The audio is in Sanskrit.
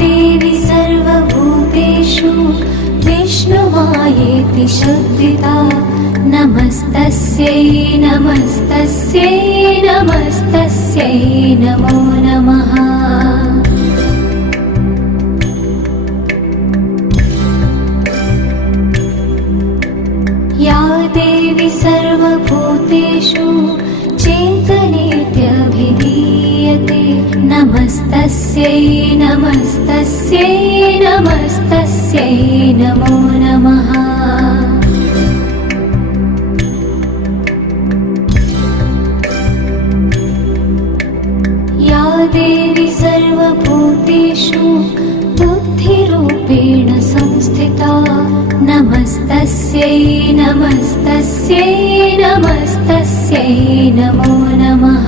देवी सर्वभूतेषु विष्णुमायेति शुद्धिता नमस्तस्यै नमस्तस्यै नमस्तस्यै नमो नमः। या देवी सर्वभूतेषु चेतनेत्यभिधीयते नमस्तस्यै नमस्तस्यै नमस्तस्यै नमो नमः। या देवी सर्वभूतेषु बुद्धिरूपेण संस्थिता नमस्तस्यै नमस्तस्यै नमस्तस्यै नमो नमः।